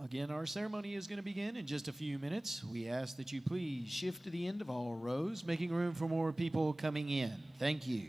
Again, our ceremony is going to begin in just a few minutes. We ask that you please shift to the end of all rows, making room for more people coming in. Thank you.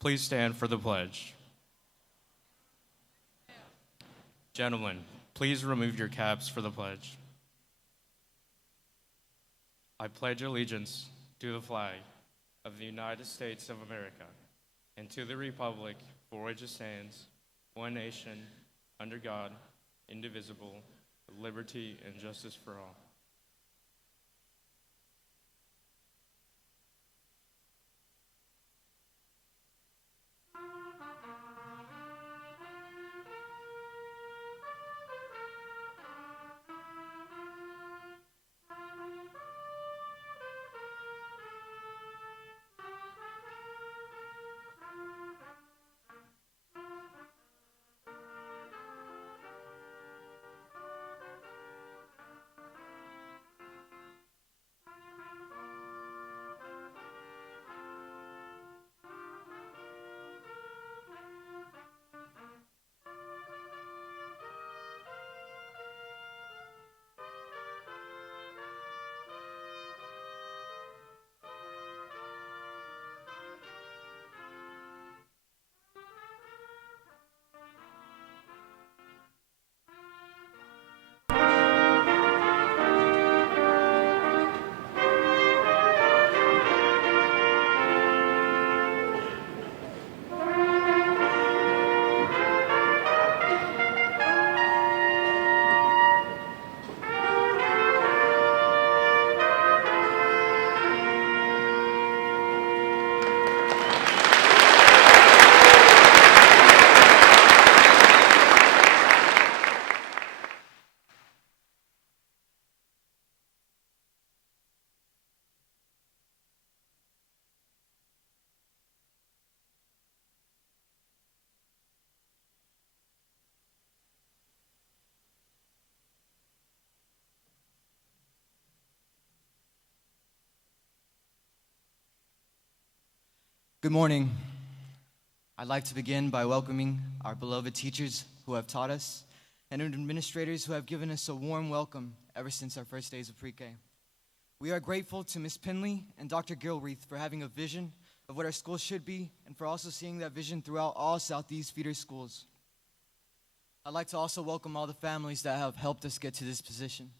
Please stand for the pledge. Gentlemen, please remove your caps for the pledge. I pledge allegiance to the flag of the United States of America and to the republic for which it stands, one nation, under God, indivisible, with liberty and justice for all. Good morning. I'd like to begin by welcoming our beloved teachers who have taught us and administrators who have given us a warm welcome ever since our first days of pre-K. We are grateful to Ms. Pinley and Dr. Gilreath for having a vision of what our school should be and for also seeing that vision throughout all Southeast feeder schools. I'd like to also welcome all the families that have helped us get to this position.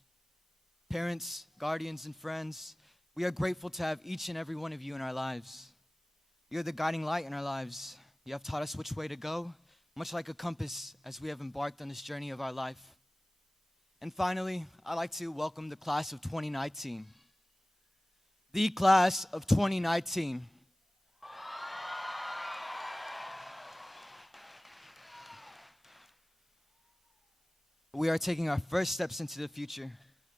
Parents, guardians, and friends, we are grateful to have each and every one of you in our lives. You're the guiding light in our lives. You have taught us which way to go, much like a compass as we have embarked on this journey of our life. And finally, I'd like to welcome the class of 2019. The class of 2019. We are taking our first steps into the future.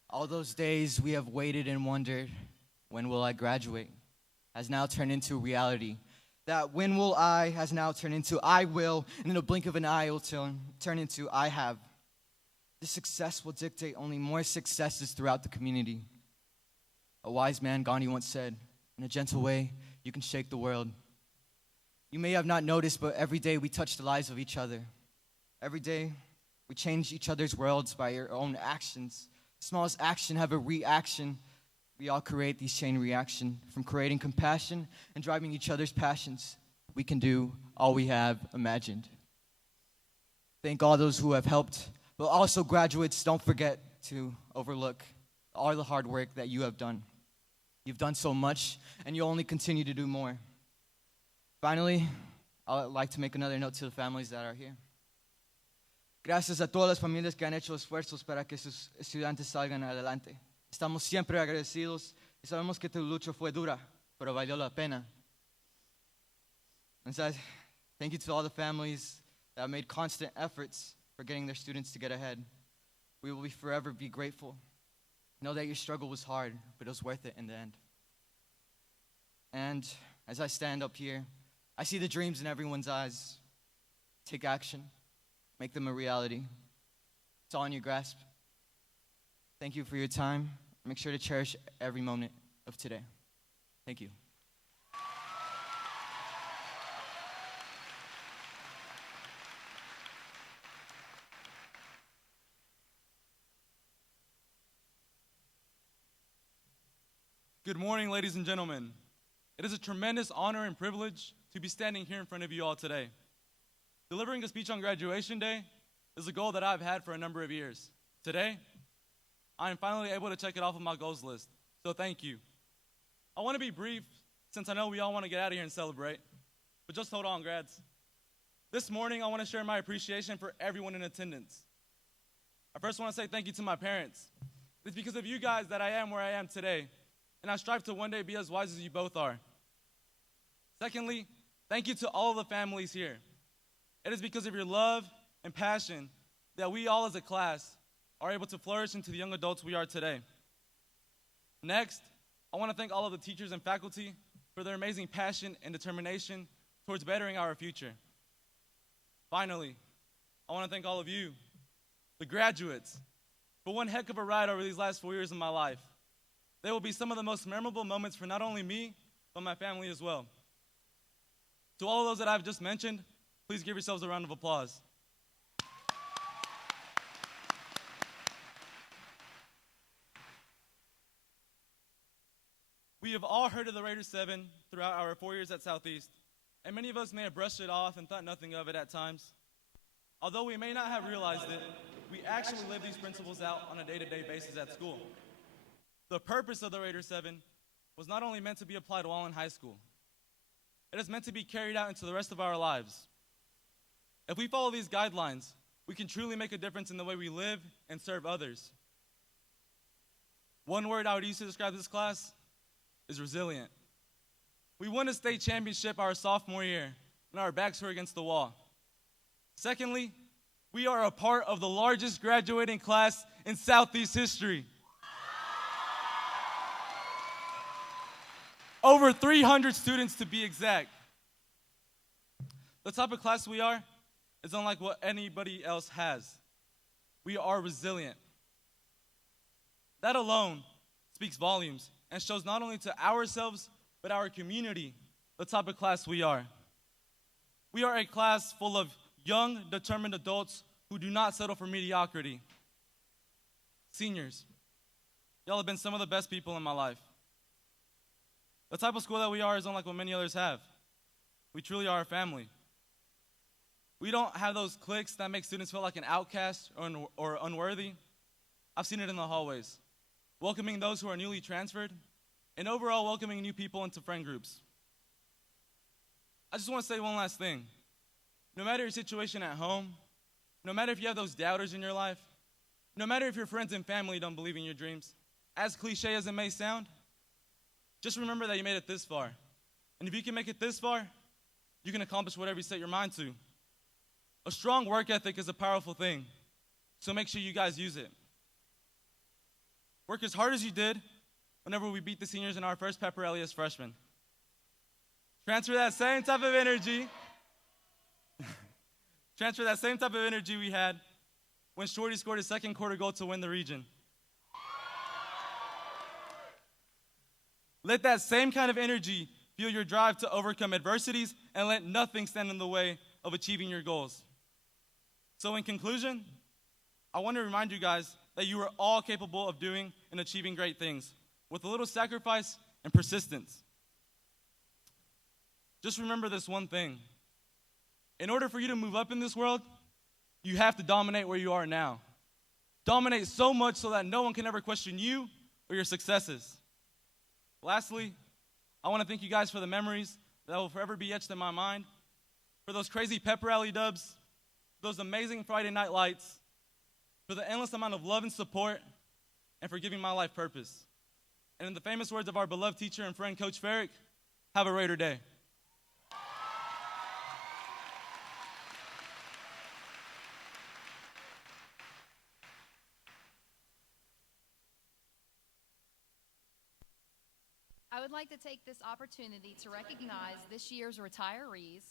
All those days we have waited and wondered, when will I graduate? Has now turned into reality. That when will I has now turned into I will, and in a blink of an eye it will turn into I have. This success will dictate only more successes throughout the community. A wise man, Gandhi, once said, in a gentle way, you can shake the world. You may have not noticed, but every day we touch the lives of each other. Every day we change each other's worlds by our own actions. The smallest action have a reaction. We all create these chain reaction from creating compassion and driving each other's passions. We can do all we have imagined. Thank all those who have helped, but also graduates, don't forget to overlook all the hard work that you have done. You've done so much, and you'll only continue to do more. Finally, I'd like to make another note to the families that are here. Gracias a todas las familias que han hecho esfuerzos para que sus estudiantes salgan adelante. Estamos siempre agradecidos y sabemos que tu lucha fue dura, pero valió la pena. And so, thank you to all the families that have made constant efforts for getting their students to get ahead. We will forever be grateful. Know that your struggle was hard, but it was worth it in the end. And as I stand up here, I see the dreams in everyone's eyes. Take action. Make them a reality. It's all in your grasp. Thank you for your time. Make sure to cherish every moment of today. Thank you. Good morning, ladies and gentlemen. It is a tremendous honor and privilege to be standing here in front of you all today. Delivering a speech on graduation day is a goal that I've had for a number of years. Today, I am finally able to check it off of my goals list, so thank you. I want to be brief since I know we all want to get out of here and celebrate, but just hold on, grads. This morning, I want to share my appreciation for everyone in attendance. I first want to say thank you to my parents. It's because of you guys that I am where I am today, and I strive to one day be as wise as you both are. Secondly, thank you to all of the families here. It is because of your love and passion that we all as a class are able to flourish into the young adults we are today. Next, I want to thank all of the teachers and faculty for their amazing passion and determination towards bettering our future. Finally, I want to thank all of you, the graduates, for one heck of a ride over these last 4 years of my life. They will be some of the most memorable moments for not only me, but my family as well. To all of those that I've just mentioned, please give yourselves a round of applause. We have all heard of the Raider 7 throughout our 4 years at Southeast, and many of us may have brushed it off and thought nothing of it at times. Although we may not have realized it, we actually live these principles out on a day-to-day basis at school. The purpose of the Raider 7 was not only meant to be applied while in high school, it is meant to be carried out into the rest of our lives. If we follow these guidelines, we can truly make a difference in the way we live and serve others. One word I would use to describe this class is resilient. We won a state championship our sophomore year, and our backs were against the wall. Secondly, we are a part of the largest graduating class in Southeast history. Over 300 students to be exact. The type of class we are is unlike what anybody else has. We are resilient. That alone speaks volumes and shows not only to ourselves, but our community, the type of class we are. We are a class full of young, determined adults who do not settle for mediocrity. Seniors, y'all have been some of the best people in my life. The type of school that we are is unlike what many others have. We truly are a family. We don't have those cliques that make students feel like an outcast or unworthy. I've seen it in the hallways, welcoming those who are newly transferred, and overall welcoming new people into friend groups. I just want to say one last thing. No matter your situation at home, no matter if you have those doubters in your life, no matter if your friends and family don't believe in your dreams, as cliche as it may sound, just remember that you made it this far. And if you can make it this far, you can accomplish whatever you set your mind to. A strong work ethic is a powerful thing, so make sure you guys use it. Work as hard as you did whenever we beat the seniors in our first pep rally as freshmen. Transfer that same type of energy we had when Shorty scored his second quarter goal to win the region. Let that same kind of energy fuel your drive to overcome adversities and let nothing stand in the way of achieving your goals. So in conclusion, I want to remind you guys that you are all capable of doing and achieving great things with a little sacrifice and persistence. Just remember this one thing. In order for you to move up in this world, you have to dominate where you are now. Dominate so much so that no one can ever question you or your successes. Lastly, I want to thank you guys for the memories that will forever be etched in my mind, for those crazy pep rally dubs, those amazing Friday night lights, for the endless amount of love and support, and for giving my life purpose. And in the famous words of our beloved teacher and friend, Coach Farrick, have a Raider Day. I would like to take this opportunity to recognize this year's retirees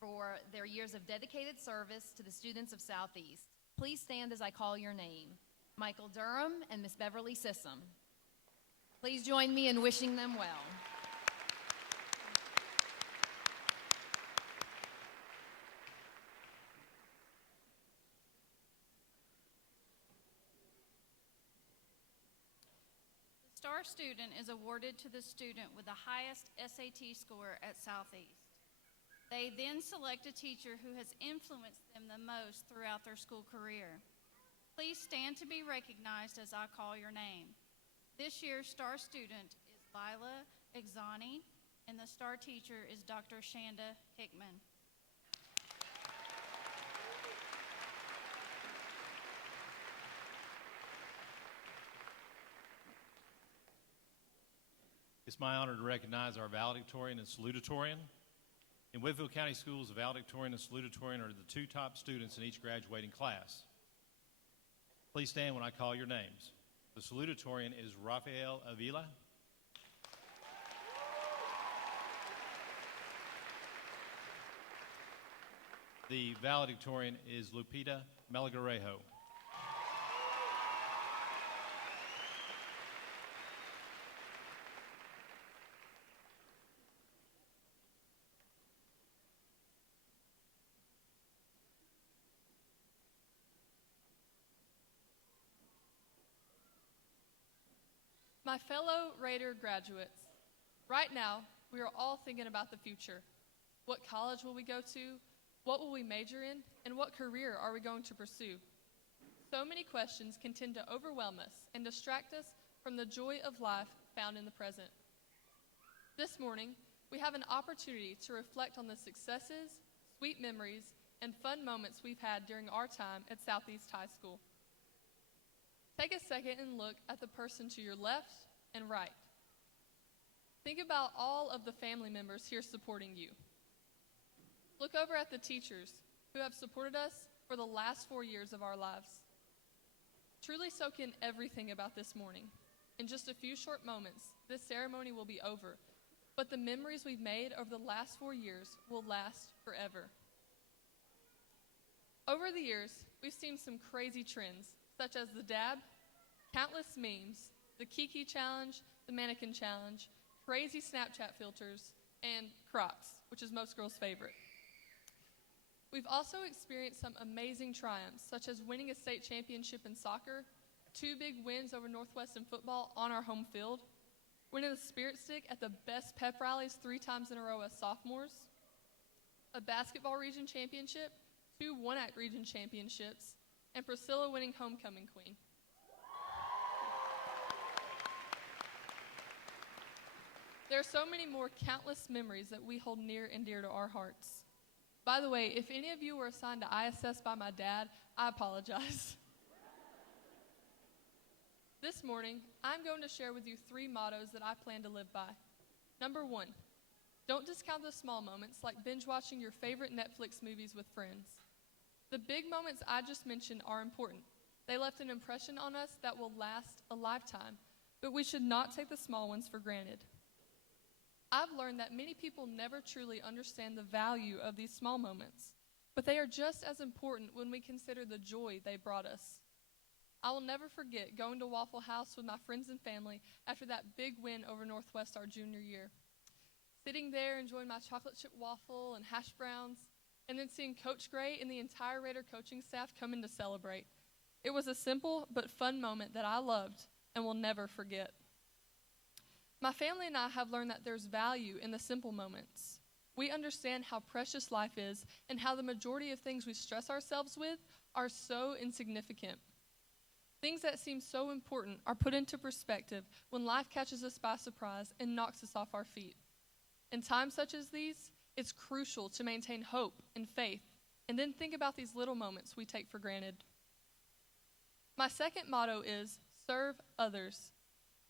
for their years of dedicated service to the students of Southeast. Please stand as I call your name. Michael Durham and Miss Beverly Sissom. Please join me in wishing them well. Star Student is awarded to the student with the highest SAT score at Southeast. They then select a teacher who has influenced them the most throughout their school career. Please stand to be recognized as I call your name. This year's star student is Lila Exani, and the star teacher is Dr. Shanda Hickman. It's my honor to recognize our valedictorian and salutatorian. In Whitfield County Schools, the valedictorian and salutatorian are the two top students in each graduating class. Please stand when I call your names. The salutatorian is Rafael Avila. The valedictorian is Lupita Melgarejo. My fellow Raider graduates, right now, we are all thinking about the future. What college will we go to? What will we major in? And what career are we going to pursue? So many questions can tend to overwhelm us and distract us from the joy of life found in the present. This morning, we have an opportunity to reflect on the successes, sweet memories, and fun moments we've had during our time at Southeast High School. Take a second and look at the person to your left and right. Think about all of the family members here supporting you. Look over at the teachers who have supported us for the last 4 years of our lives. Truly soak in everything about this morning. In just a few short moments, this ceremony will be over, but the memories we've made over the last 4 years will last forever. Over the years, we've seen some crazy trends, such as the dab, countless memes, the Kiki challenge, the mannequin challenge, crazy Snapchat filters, and Crocs, which is most girls' favorite. We've also experienced some amazing triumphs, such as winning a state championship in soccer, 2 big wins over Northwestern football on our home field, winning the Spirit Stick at the best pep rallies 3 times in a row as sophomores, a basketball region championship, 2 one-act region championships, and Priscilla winning homecoming queen. There are so many more countless memories that we hold near and dear to our hearts. By the way, if any of you were assigned to ISS by my dad, I apologize. This morning, I'm going to share with you 3 mottos that I plan to live by. Number 1, don't discount the small moments like binge watching your favorite Netflix movies with friends. The big moments I just mentioned are important. They left an impression on us that will last a lifetime, but we should not take the small ones for granted. I've learned that many people never truly understand the value of these small moments, but they are just as important when we consider the joy they brought us. I will never forget going to Waffle House with my friends and family after that big win over Northwest our junior year. Sitting there enjoying my chocolate chip waffle and hash browns, and then seeing Coach Gray and the entire Raider coaching staff come in to celebrate. It was a simple but fun moment that I loved and will never forget. My family and I have learned that there's value in the simple moments. We understand how precious life is and how the majority of things we stress ourselves with are so insignificant. Things that seem so important are put into perspective when life catches us by surprise and knocks us off our feet. In times such as these, it's crucial to maintain hope and faith, and then think about these little moments we take for granted. My second motto is, serve others.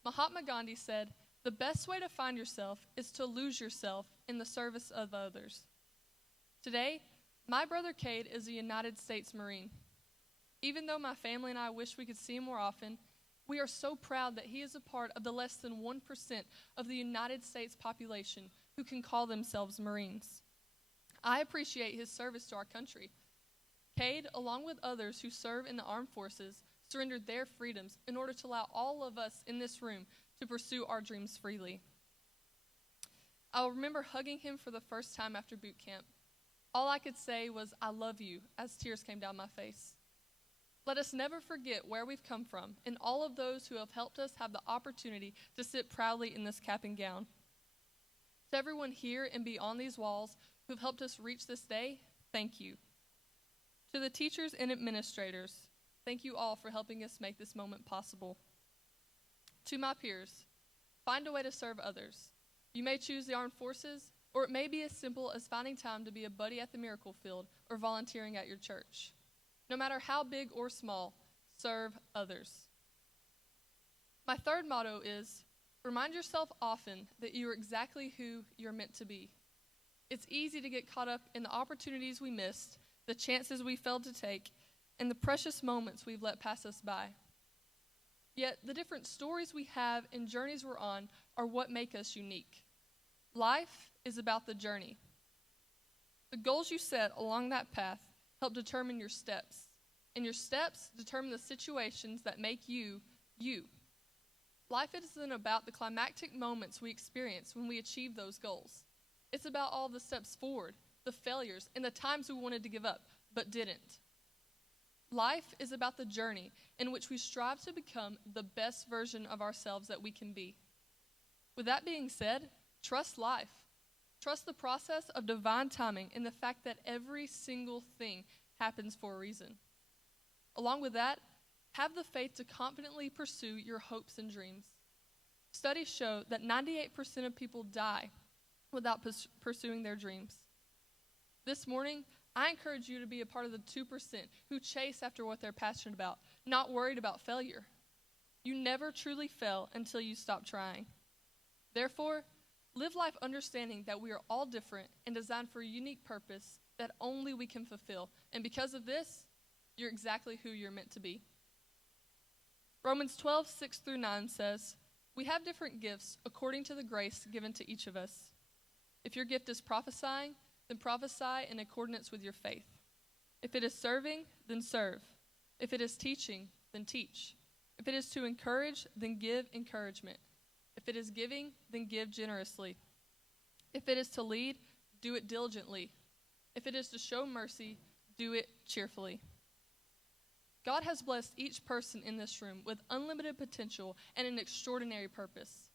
Mahatma Gandhi said, the best way to find yourself is to lose yourself in the service of others. Today, my brother Cade is a United States Marine. Even though my family and I wish we could see him more often, we are so proud that he is a part of the less than 1% of the United States population who can call themselves Marines. I appreciate his service to our country. Cade, along with others who serve in the armed forces, surrendered their freedoms in order to allow all of us in this room to pursue our dreams freely. I'll remember hugging him for the first time after boot camp. All I could say was, I love you, as tears came down my face. Let us never forget where we've come from and all of those who have helped us have the opportunity to sit proudly in this cap and gown. To everyone here and beyond these walls who've helped us reach this day, thank you. To the teachers and administrators, thank you all for helping us make this moment possible. To my peers, find a way to serve others. You may choose the armed forces, or it may be as simple as finding time to be a buddy at the miracle field or volunteering at your church. No matter how big or small, serve others. My third motto is, remind yourself often that you are exactly who you're meant to be. It's easy to get caught up in the opportunities we missed, the chances we failed to take, and the precious moments we've let pass us by. Yet the different stories we have and journeys we're on are what make us unique. Life is about the journey. The goals you set along that path help determine your steps, and your steps determine the situations that make you, you. Life isn't about the climactic moments we experience when we achieve those goals. It's about all the steps forward, the failures, and the times we wanted to give up, but didn't. Life is about the journey in which we strive to become the best version of ourselves that we can be. With that being said, trust life. Trust the process of divine timing and the fact that every single thing happens for a reason. Along with that, have the faith to confidently pursue your hopes and dreams. Studies show that 98% of people die without pursuing their dreams. This morning, I encourage you to be a part of the 2% who chase after what they're passionate about, not worried about failure. You never truly fail until you stop trying. Therefore, live life understanding that we are all different and designed for a unique purpose that only we can fulfill. And because of this, you're exactly who you're meant to be. Romans 12:6-9 says, "We have different gifts according to the grace given to each of us. If your gift is prophesying, then prophesy in accordance with your faith. If it is serving, then serve. If it is teaching, then teach. If it is to encourage, then give encouragement. If it is giving, then give generously. If it is to lead, do it diligently. If it is to show mercy, do it cheerfully." God has blessed each person in this room with unlimited potential and an extraordinary purpose.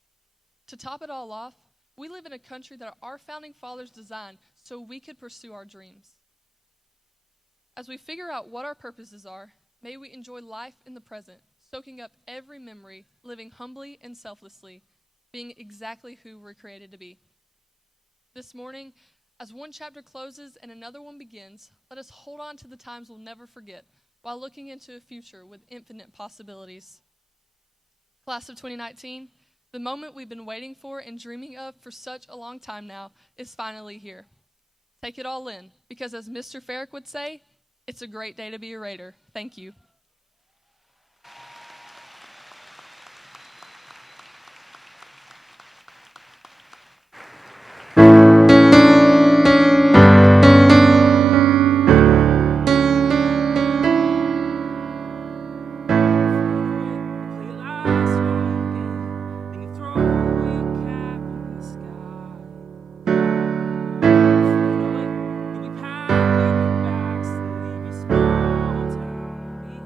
To top it all off, we live in a country that our founding fathers designed so we could pursue our dreams. As we figure out what our purposes are, may we enjoy life in the present, soaking up every memory, living humbly and selflessly, being exactly who we're created to be. This morning, as one chapter closes and another one begins, let us hold on to the times we'll never forget while looking into a future with infinite possibilities. Class of 2019, the moment we've been waiting for and dreaming of for such a long time now is finally here. Take it all in, because as Mr. Farrick would say, it's a great day to be a Raider. Thank you. You'll be packing your bags to leave your small town behind.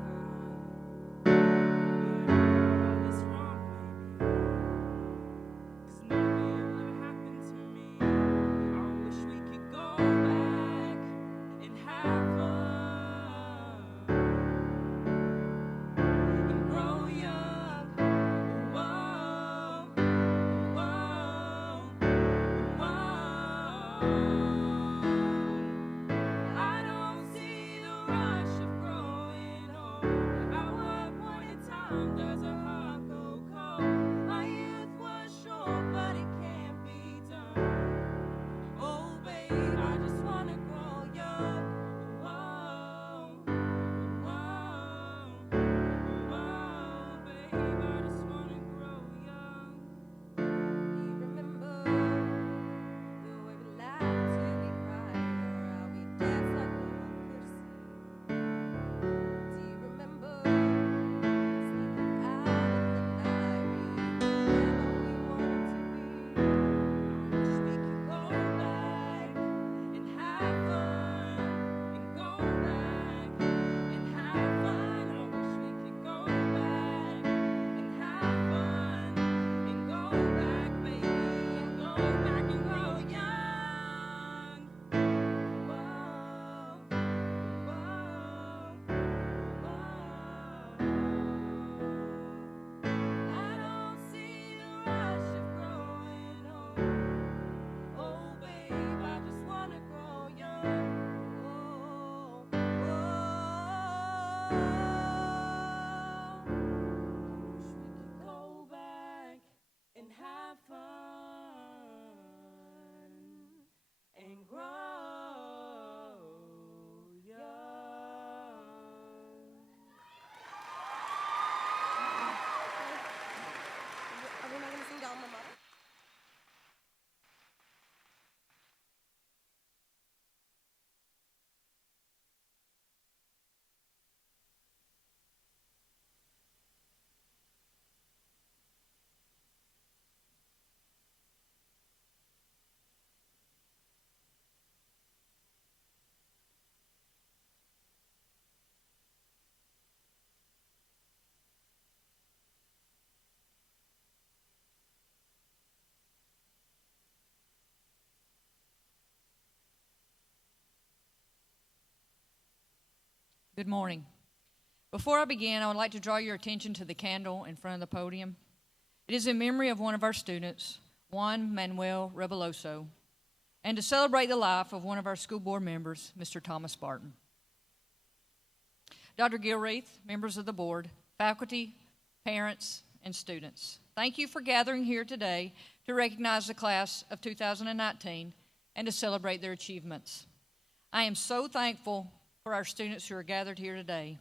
Good morning. Before I begin, I would like to draw your attention to the candle in front of the podium. It is in memory of one of our students, Juan Manuel Reveloso, and to celebrate the life of one of our school board members, Mr. Thomas Barton. Dr. Gilreath, members of the board, faculty, parents, and students, thank you for gathering here today to recognize the class of 2019 and to celebrate their achievements. I am so thankful for our students who are gathered here today.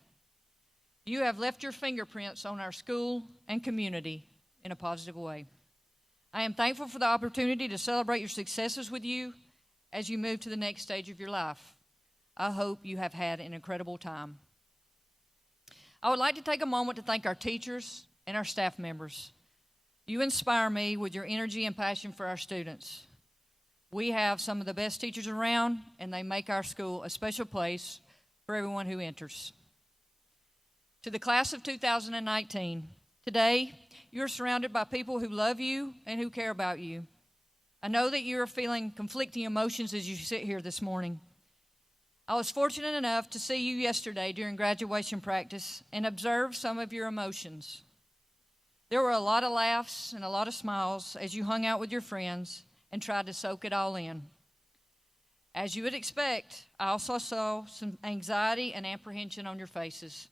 You have left your fingerprints on our school and community in a positive way. I am thankful for the opportunity to celebrate your successes with you as you move to the next stage of your life. I hope you have had an incredible time. I would like to take a moment to thank our teachers and our staff members. You inspire me with your energy and passion for our students. We have some of the best teachers around, and they make our school a special place for everyone who enters. To the class of 2019, today you are surrounded by people who love you and who care about you. I know that you are feeling conflicting emotions as you sit here this morning. I was fortunate enough to see you yesterday during graduation practice and observe some of your emotions. There were a lot of laughs and a lot of smiles as you hung out with your friends and tried to soak it all in. As you would expect, I also saw some anxiety and apprehension on your faces.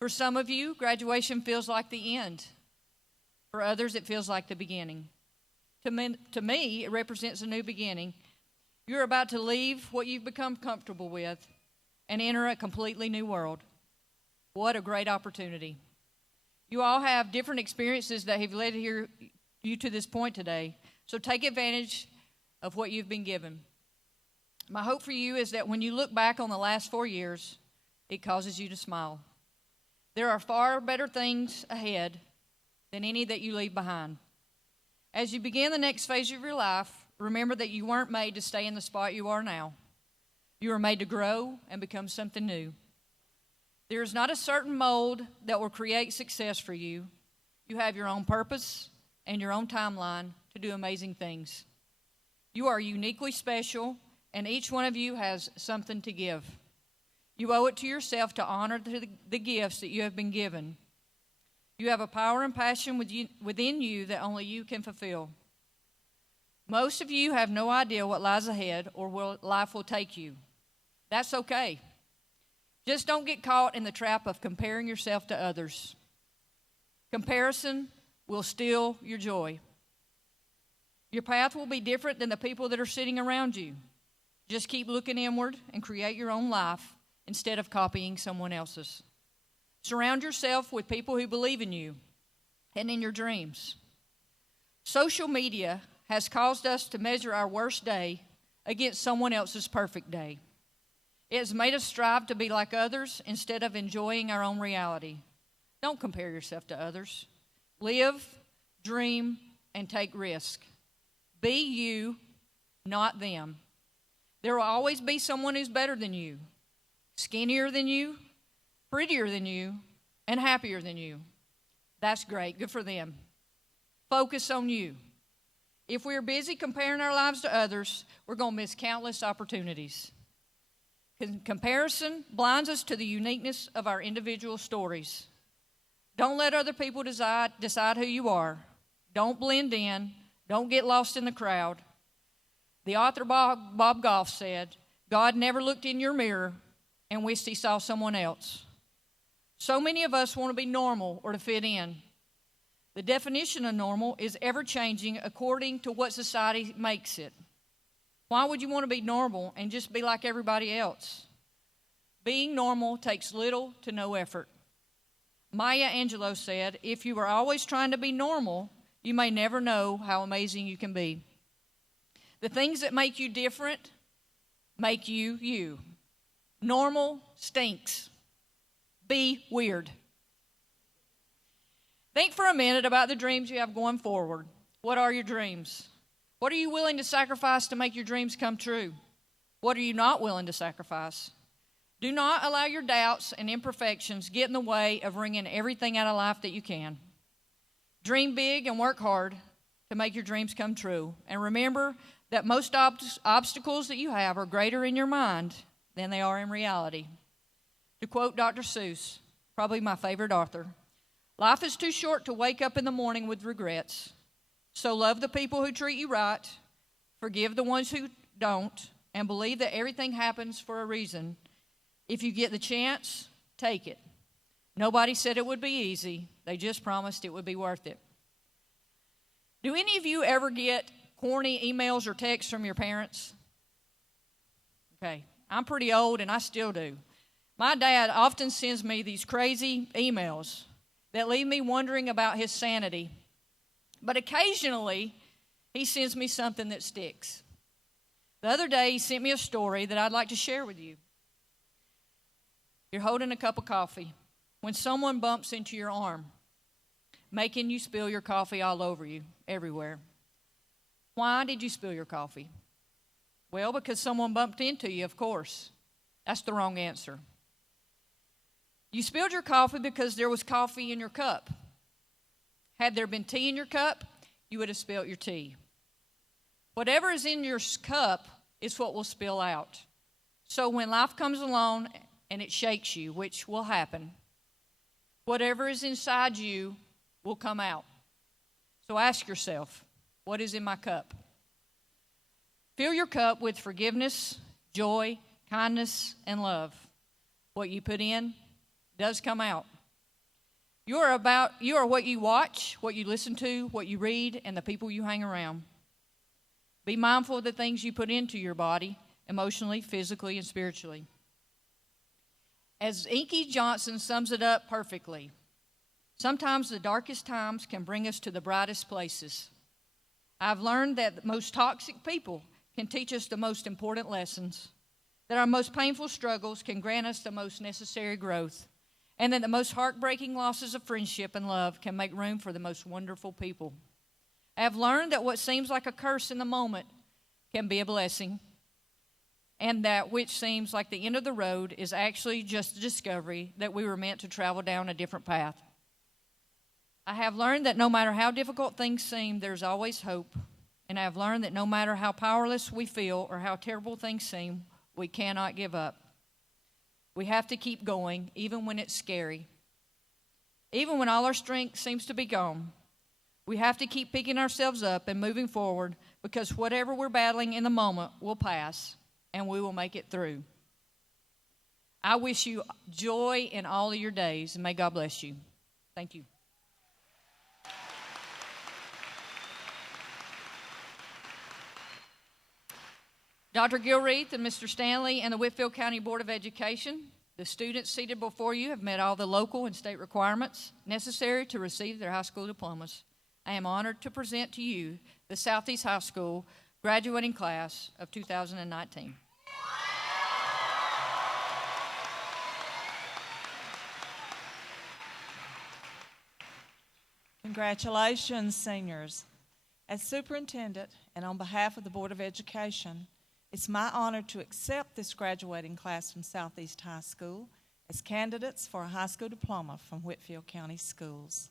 For some of you, graduation feels like the end. For others, it feels like the beginning. To me, it represents a new beginning. You're about to leave what you've become comfortable with and enter a completely new world. What a great opportunity. You all have different experiences that have led you to this point today, so take advantage of what you've been given. My hope for you is that when you look back on the last 4 years, it causes you to smile. There are far better things ahead than any that you leave behind. As you begin the next phase of your life, remember that you weren't made to stay in the spot you are now. You were made to grow and become something new. There is not a certain mold that will create success for you. You have your own purpose and your own timeline to do amazing things. You are uniquely special, and each one of you has something to give. You owe it to yourself to honor the gifts that you have been given. You have a power and passion within you that only you can fulfill. Most of you have no idea what lies ahead or where life will take you. That's okay. Just don't get caught in the trap of comparing yourself to others. Comparison will steal your joy. Your path will be different than the people that are sitting around you. Just keep looking inward and create your own life instead of copying someone else's. Surround yourself with people who believe in you and in your dreams. Social media has caused us to measure our worst day against someone else's perfect day. It has made us strive to be like others instead of enjoying our own reality. Don't compare yourself to others. Live, dream, and take risk. Be you, not them. There will always be someone who's better than you, skinnier than you, prettier than you, and happier than you. That's great. Good for them. Focus on you. If we're busy comparing our lives to others, we're going to miss countless opportunities. Comparison blinds us to the uniqueness of our individual stories. Don't let other people decide who you are. Don't blend in. Don't get lost in the crowd. The author Bob Goff said, God never looked in your mirror and wished he saw someone else. So many of us want to be normal or to fit in. The definition of normal is ever-changing according to what society makes it. Why would you want to be normal and just be like everybody else? Being normal takes little to no effort. Maya Angelou said, if you are always trying to be normal, you may never know how amazing you can be. The things that make you different make you you. Normal stinks. Be weird. Think for a minute about the dreams you have going forward. What are your dreams? What are you willing to sacrifice to make your dreams come true? What are you not willing to sacrifice? Do not allow your doubts and imperfections get in the way of wringing everything out of life that you can. Dream big and work hard to make your dreams come true. And remember that most obstacles that you have are greater in your mind than they are in reality. To quote Dr. Seuss, probably my favorite author, life is too short to wake up in the morning with regrets. So love the people who treat you right, forgive the ones who don't, and believe that everything happens for a reason. If you get the chance, take it. Nobody said it would be easy. They just promised it would be worth it. Do any of you ever get corny emails or texts from your parents? Okay, I'm pretty old and I still do. My dad often sends me these crazy emails that leave me wondering about his sanity. But occasionally, he sends me something that sticks. The other day, he sent me a story that I'd like to share with you. You're holding a cup of coffee when someone bumps into your arm, making you spill your coffee all over you, everywhere. Why did you spill your coffee? Well, because someone bumped into you, of course. That's the wrong answer. You spilled your coffee because there was coffee in your cup. Had there been tea in your cup, you would have spilled your tea. Whatever is in your cup is what will spill out. So when life comes along and it shakes you, which will happen, whatever is inside you will come out. So ask yourself, what is in my cup? Fill your cup with forgiveness, joy, kindness, and love. What you put in does come out. You are what you watch, what you listen to, what you read, and the people you hang around. Be mindful of the things you put into your body, emotionally, physically, and spiritually. As Inky Johnson sums it up perfectly, sometimes the darkest times can bring us to the brightest places. I've learned that the most toxic people can teach us the most important lessons, that our most painful struggles can grant us the most necessary growth, and that the most heartbreaking losses of friendship and love can make room for the most wonderful people. I have learned that what seems like a curse in the moment can be a blessing, and that which seems like the end of the road is actually just a discovery that we were meant to travel down a different path. I have learned that no matter how difficult things seem, there's always hope, and I have learned that no matter how powerless we feel or how terrible things seem, we cannot give up. We have to keep going, even when it's scary. Even when all our strength seems to be gone, we have to keep picking ourselves up and moving forward, because whatever we're battling in the moment will pass, and we will make it through. I wish you joy in all of your days, and may God bless you. Thank you. Dr. Gilreath and Mr. Stanley and the Whitfield County Board of Education, the students seated before you have met all the local and state requirements necessary to receive their high school diplomas. I am honored to present to you the Southeast High School graduating class of 2019. Congratulations, seniors. As superintendent and on behalf of the Board of Education, it's my honor to accept this graduating class from Southeast High School as candidates for a high school diploma from Whitfield County Schools.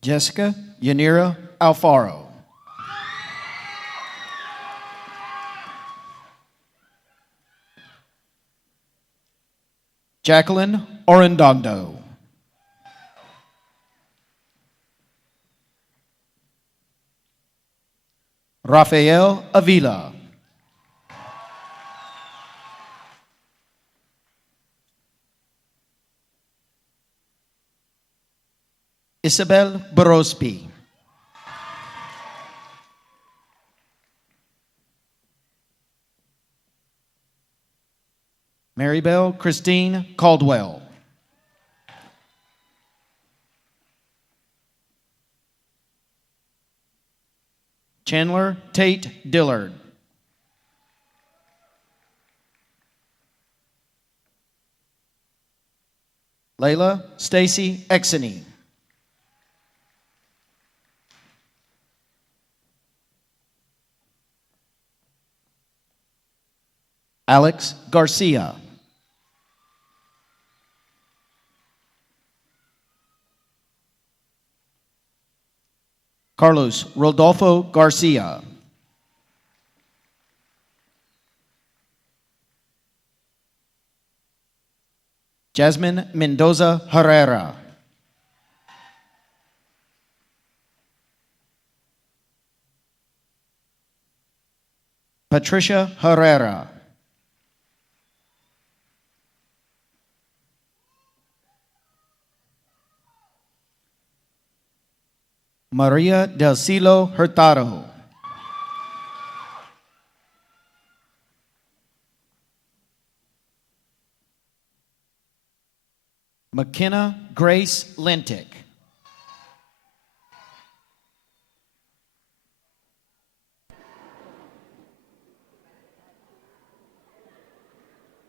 Jessica Yanira Alfaro. Jacqueline Orendondo. Rafael Avila. Isabel Borospi. Marybelle Christine Caldwell. Chandler Tate Dillard. Layla Stacy Exony. Alex Garcia. Carlos Rodolfo Garcia. Jasmine Mendoza Herrera. Patricia Herrera. Maria del Cielo Hurtado. McKenna Grace Lentick.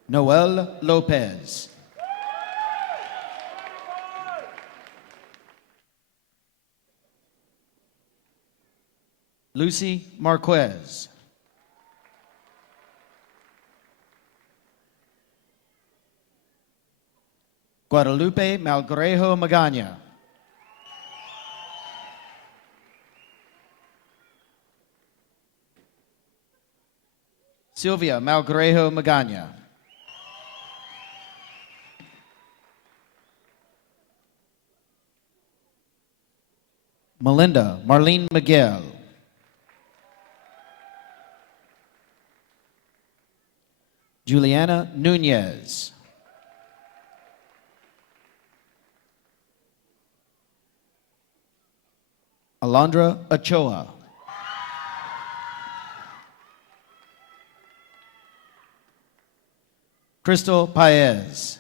Noel Lopez. Lucy Marquez. Guadalupe Malgrejo Magaña. Sylvia Malgrejo Magaña. Melinda Marlene Miguel. Juliana Nunez. Alondra Ochoa. Crystal Paez.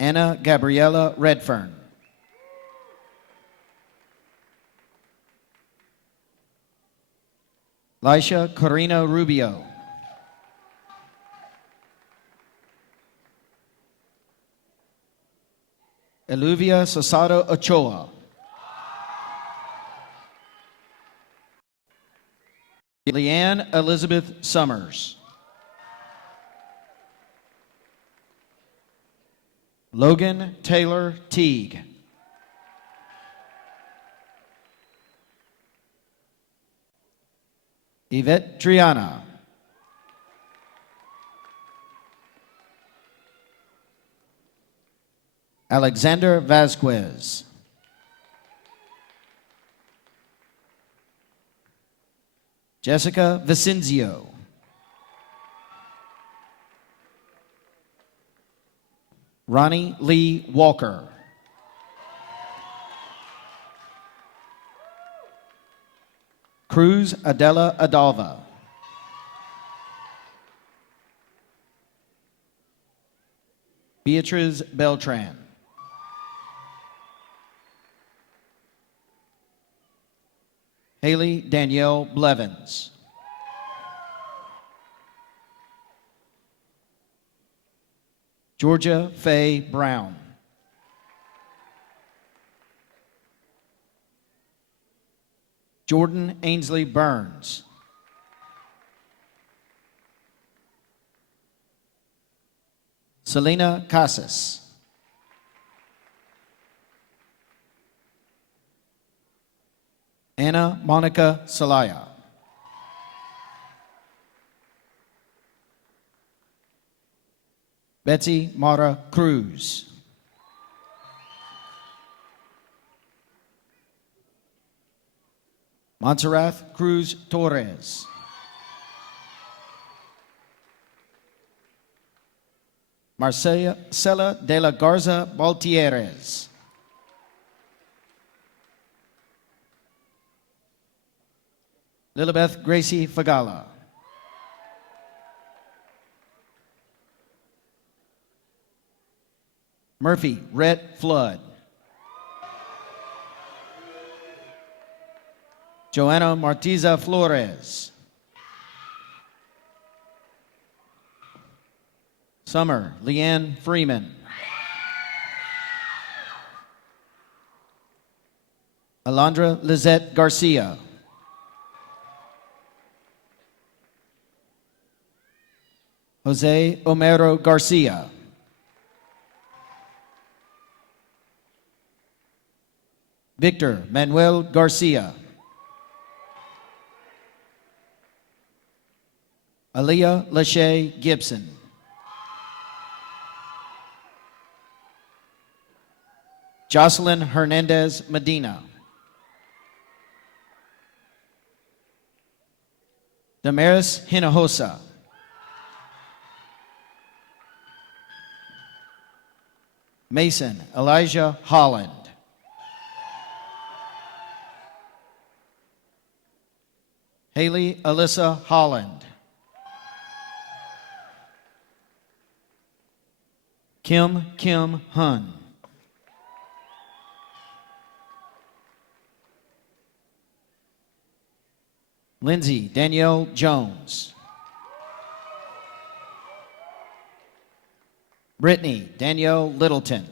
Anna Gabriela Redfern. Lisha Corina Rubio. Eluvia Sosado Ochoa. Leanne Elizabeth Summers. Logan Taylor Teague. Yvette Triana. Alexander Vasquez. Jessica Vicenzio. Ronnie Lee Walker. Cruz Adela Adalva. Beatriz Beltran. Haley Danielle Blevins. Georgia Faye Brown. Jordan Ainsley Burns. Selena Casas. Anna Monica Salaya. Betsy Mara Cruz. Montserrat Cruz Torres. Marcela de la Garza Baltieres. Lilibeth Gracie Fagala. Murphy Rhett Flood. Joanna Martiza Flores. Summer Leanne Freeman. Alondra Lizette Garcia. Jose Omero Garcia. Victor Manuel Garcia. Aaliyah Lachey Gibson. Jocelyn Hernandez Medina. Damaris Hinojosa. Mason Elijah Holland. Haley Alyssa Holland. Kim Hun. Lindsay Danielle Jones. Brittany Danielle Littleton.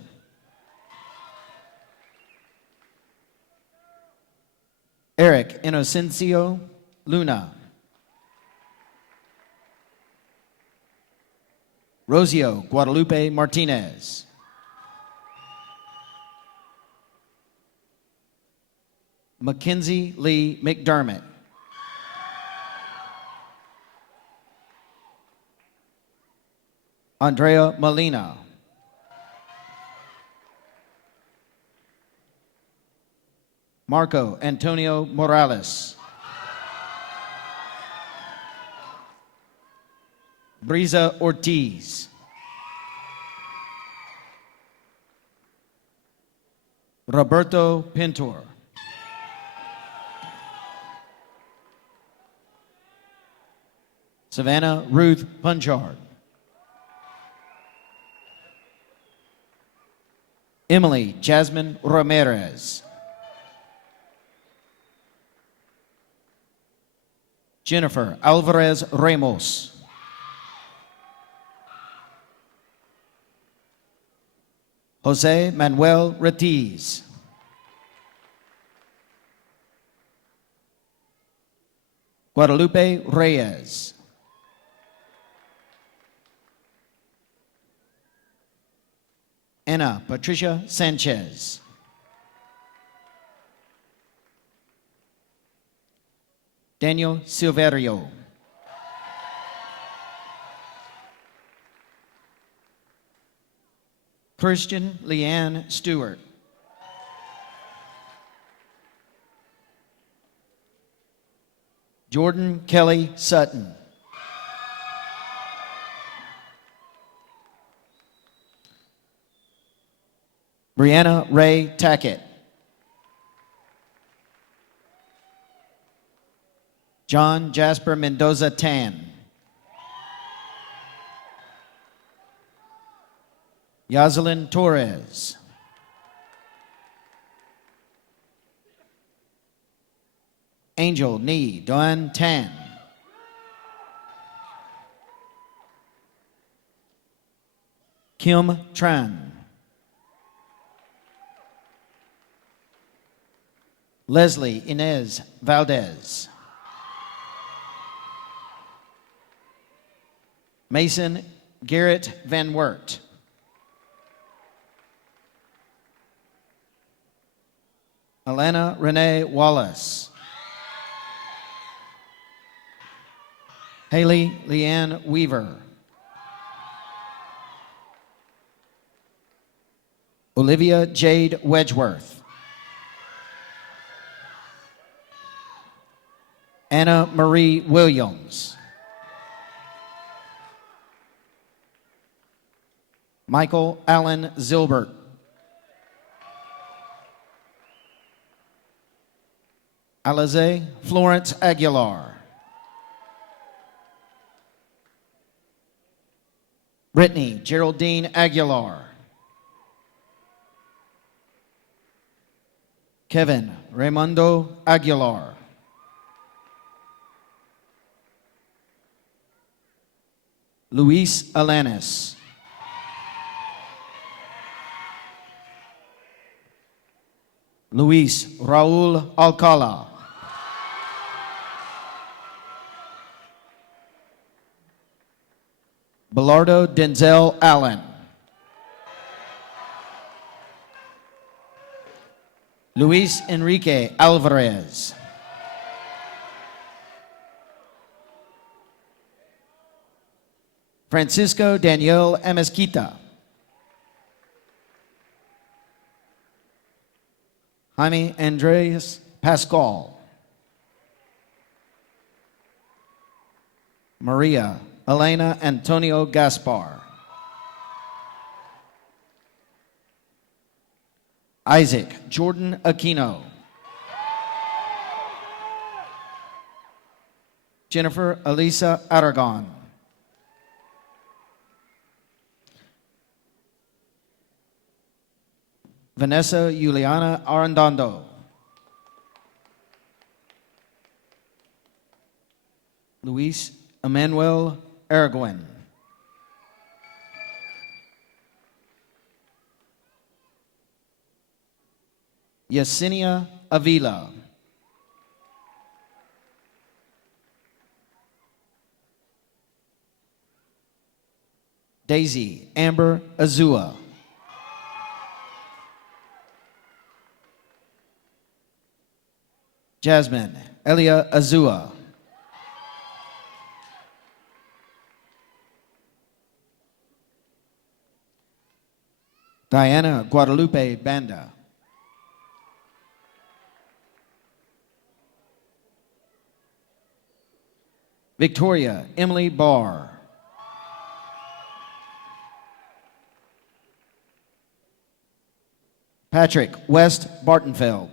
Eric Inocencio Luna. Rosio Guadalupe Martinez. Mackenzie Lee McDermott. Andrea Molina. Marco Antonio Morales. Brisa Ortiz. Roberto Pintor. Savannah Ruth Punchard. Emily Jasmine Ramirez. Jennifer Alvarez Ramos. Jose Manuel Retiz. Guadalupe Reyes. Ana Patricia Sanchez. Daniel Silverio. Christian Leanne Stewart. Jordan Kelly Sutton. Brianna Ray Tackett. John Jasper Mendoza Tan. Yazalyn Torres. Angel Nee Doan Tan. Kim Tran. Leslie Inez Valdez. Mason Garrett Van Wert. Alana Renee Wallace. Haley Leanne Weaver. Olivia Jade Wedgeworth. Anna Marie Williams. Michael Allen Zilbert. Alize Florence Aguilar. Brittany Geraldine Aguilar. Kevin Raimundo Aguilar. Luis Alanis. Luis Raul Alcala. Belardo Denzel Allen. Luis Enrique Alvarez. Francisco Daniel Amezquita. Jaime Andres Pascal. Maria Elena Antonio Gaspar. Isaac Jordan Aquino. Jennifer Elisa Aragon. Vanessa Juliana Arredondo. Luis Emmanuel Araguin. Yesenia Avila. Daisy Amber Azua. Jasmine Elia Azua. Diana Guadalupe Banda. Victoria Emily Barr. Patrick West Bartenfeld.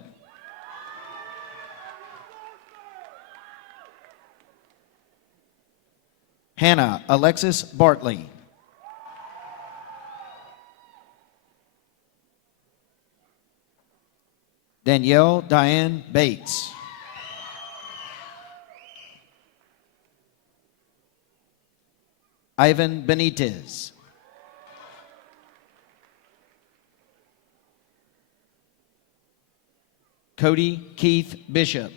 Hannah Alexis Bartley. Danielle Diane Bates. Ivan Benitez. Cody Keith Bishop.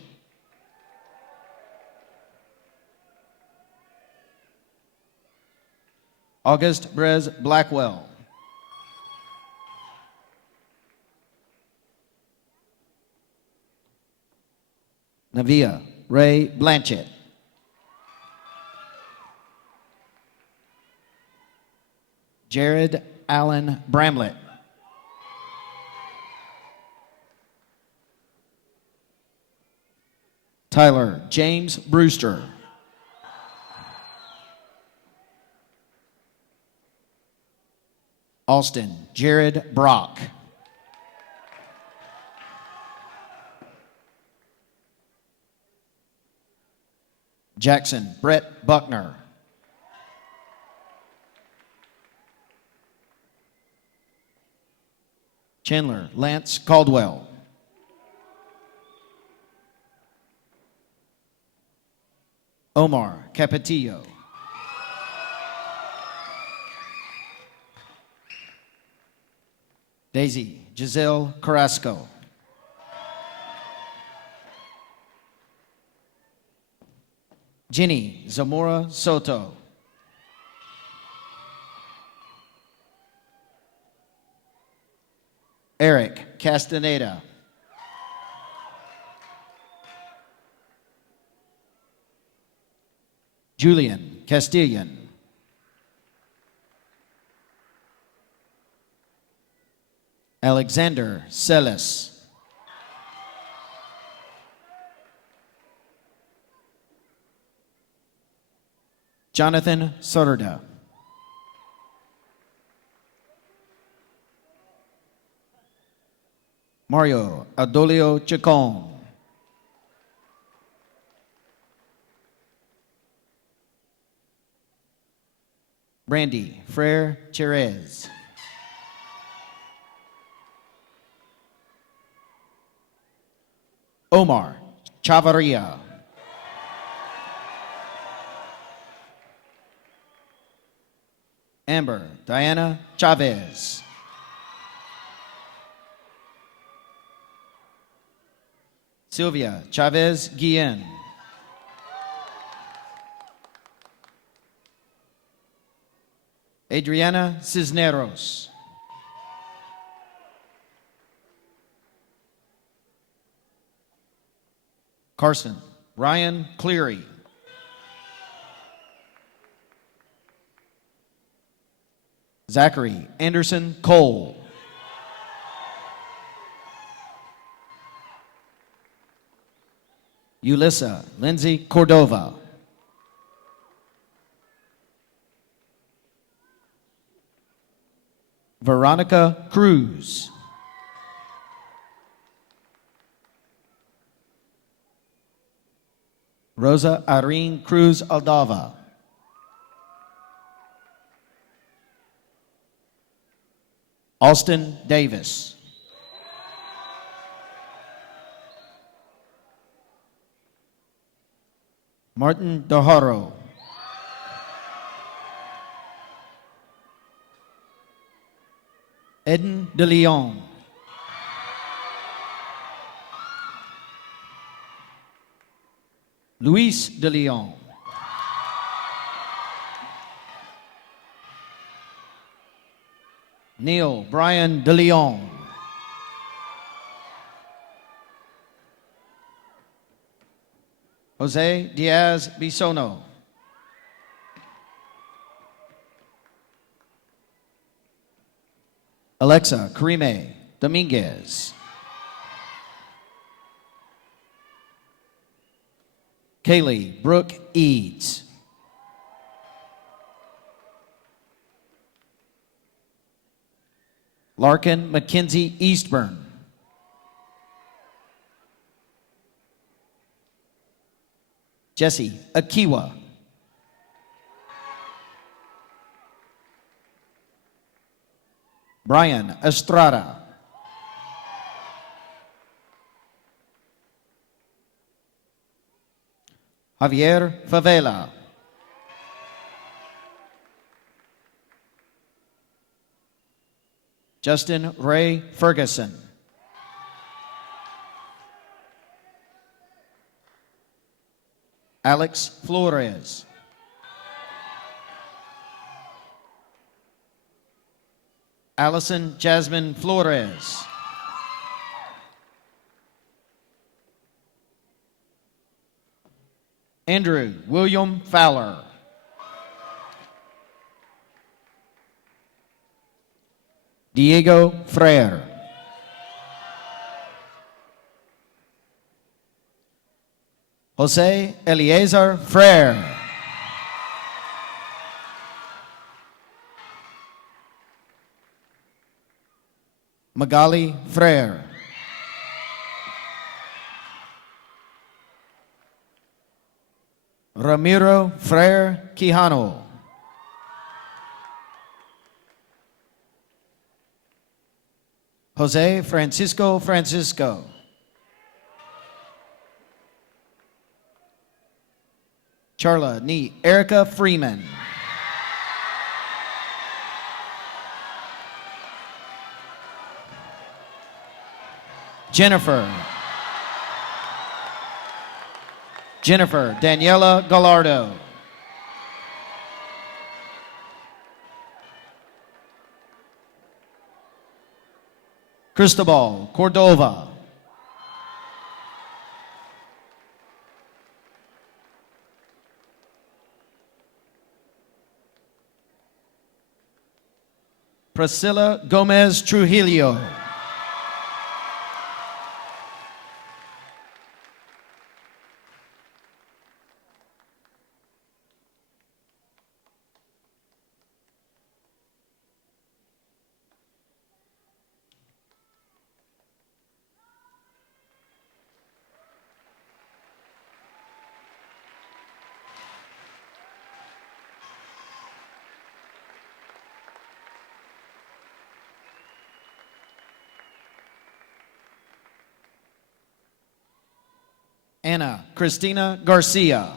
August Brez Blackwell. Navia Ray Blanchett. Jared Allen Bramlett. Tyler James Brewster. Austin Jared Brock. Jackson Brett Buckner. Chandler Lance Caldwell. Omar Capetillo. Daisy Giselle Carrasco. Jenny Zamora Soto. Eric Castaneda. Julian Castillan. Alexander Celis. Jonathan Soderda. Mario Adolio Chacon. Brandy Frere Cherez. Omar Chavarria. Amber Diana Chavez. Sylvia Chavez Guillen. Adriana Cisneros. Carson Ryan Cleary. Zachary Anderson Cole. Ulissa Lindsay Cordova. Veronica Cruz. Rosa Irene Cruz Aldava. Austin Davis. Martin Dojaro. Eden de Leon. Luis de Leon. Neil Brian de Leon. Jose Diaz Bisono. Alexa Karime Dominguez. Kaylee Brooke Eads. Larkin Mackenzie Eastburn. Jesse Akiwa. Brian Estrada. Javier Favela. Justin Ray Ferguson. Alex Flores. Allison Jasmine Flores. Andrew William Fowler. Diego Frere. Jose Eliezer Frere. Magali Frere. Ramiro Frere Quijano. Jose Francisco Francisco. Charla Ni Erica Freeman. Jennifer Daniela Gallardo. Cristobal Cordova. Priscilla Gomez Trujillo. Anna Cristina Garcia.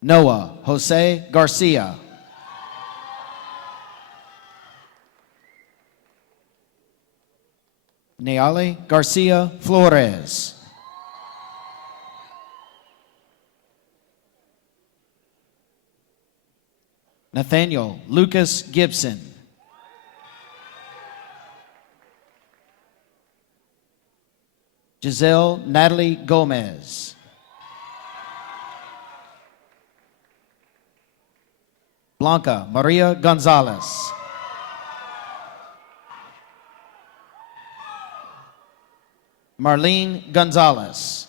Noah Jose Garcia. Neale Garcia Flores. Nathaniel Lucas Gibson. Giselle Natalie Gomez. Blanca Maria Gonzalez. Marlene Gonzalez.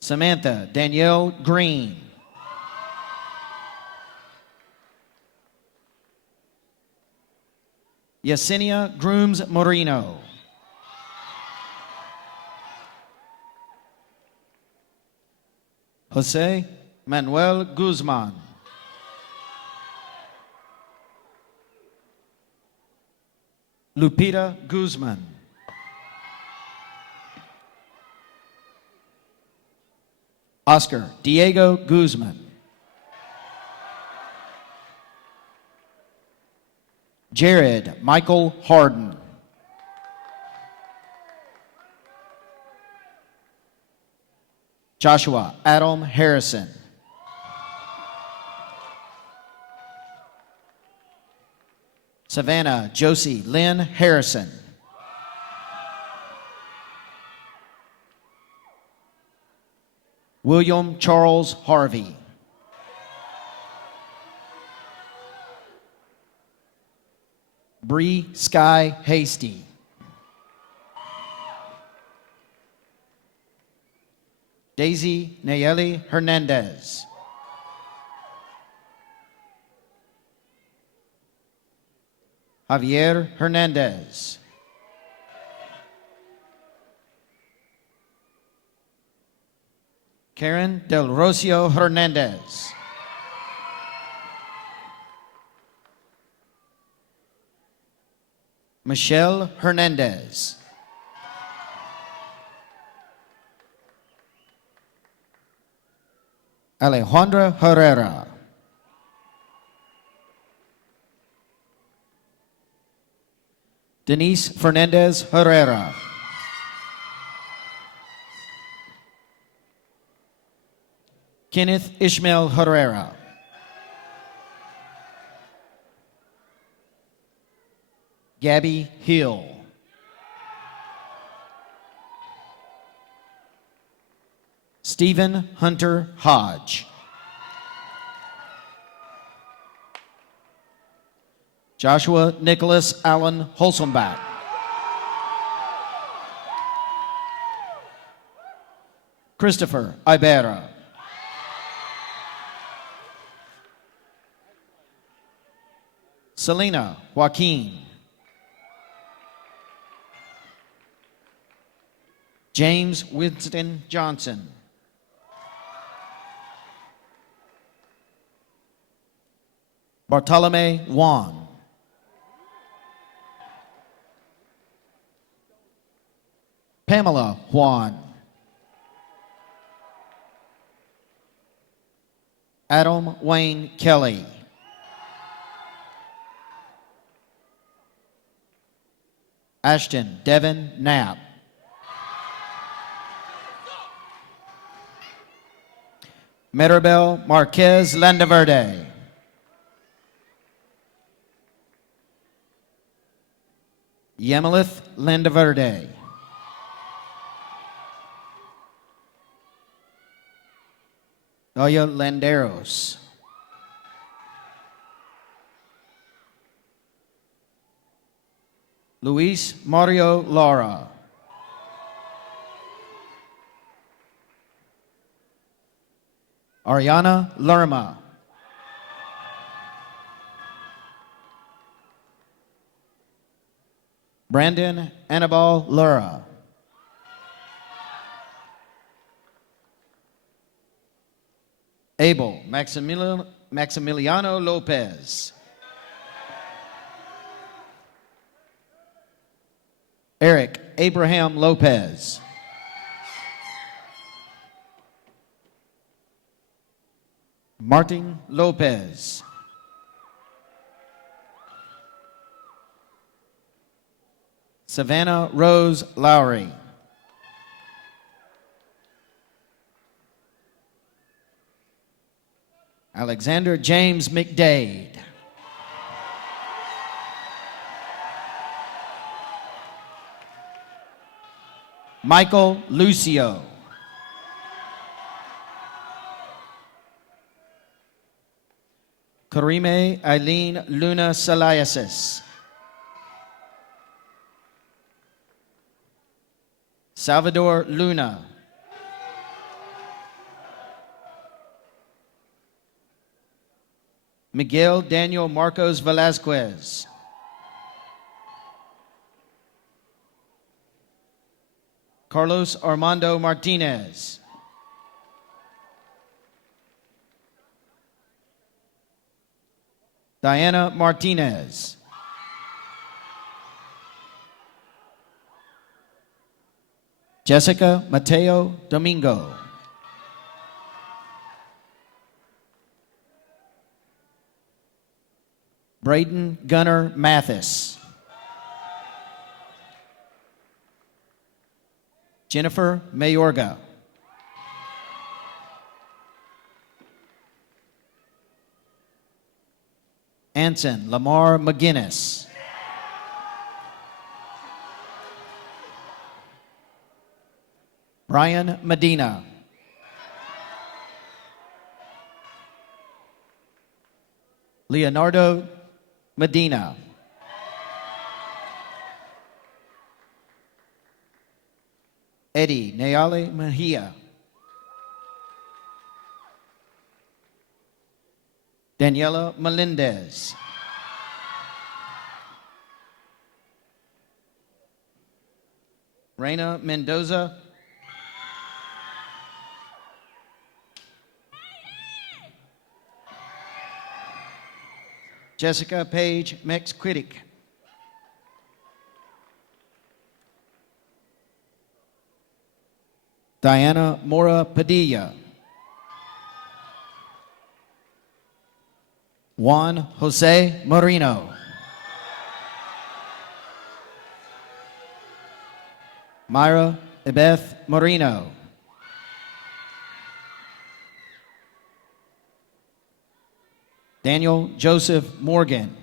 Samantha Danielle Green. Yesenia Grooms Moreno. Jose Manuel Guzman. Lupita Guzman. Oscar Diego Guzman. Jared Michael Harden. Joshua Adam Harrison. Savannah Josie Lynn Harrison. William Charles Harvey. Bree Sky Hasty. Daisy Nayeli Hernandez. Javier Hernandez. Karen Del Rocio Hernandez. Michelle Hernandez. Alejandra Herrera. Denise Fernandez Herrera. Kenneth Ishmael Herrera. Gabby Hill. Stephen Hunter Hodge. Joshua Nicholas Allen Holsomback. Christopher Ibera. Selena Joaquin. James Winston Johnson. Bartolome Juan. Pamela Juan. Adam Wayne Kelly. Ashton Devin Knapp. Maribel Marquez Landaverde. Yemelith Landaverde. Noya Landeros. Luis Mario Lara. Ariana Lerma. Brandon Annabelle Lura. Abel Maximiliano Lopez. Eric Abraham Lopez. Martin Lopez. Savannah Rose Lowry. Alexander James McDade. Michael Lucio. Karime Eileen Luna Salayasis. Salvador Luna. Miguel Daniel Marcos Velasquez. Carlos Armando Martinez. Diana Martinez. Jessica Mateo Domingo. Braden Gunnar Mathis. Jennifer Mayorga. Anson Lamar McGinnis. Brian Medina. Leonardo Medina. Eddie Nayale Mejia. Daniela Melendez. Reina Mendoza. Jessica Page Mexquitic. Diana Mora Padilla. Juan Jose Marino. Myra Ebeth Marino. Daniel Joseph Morgan.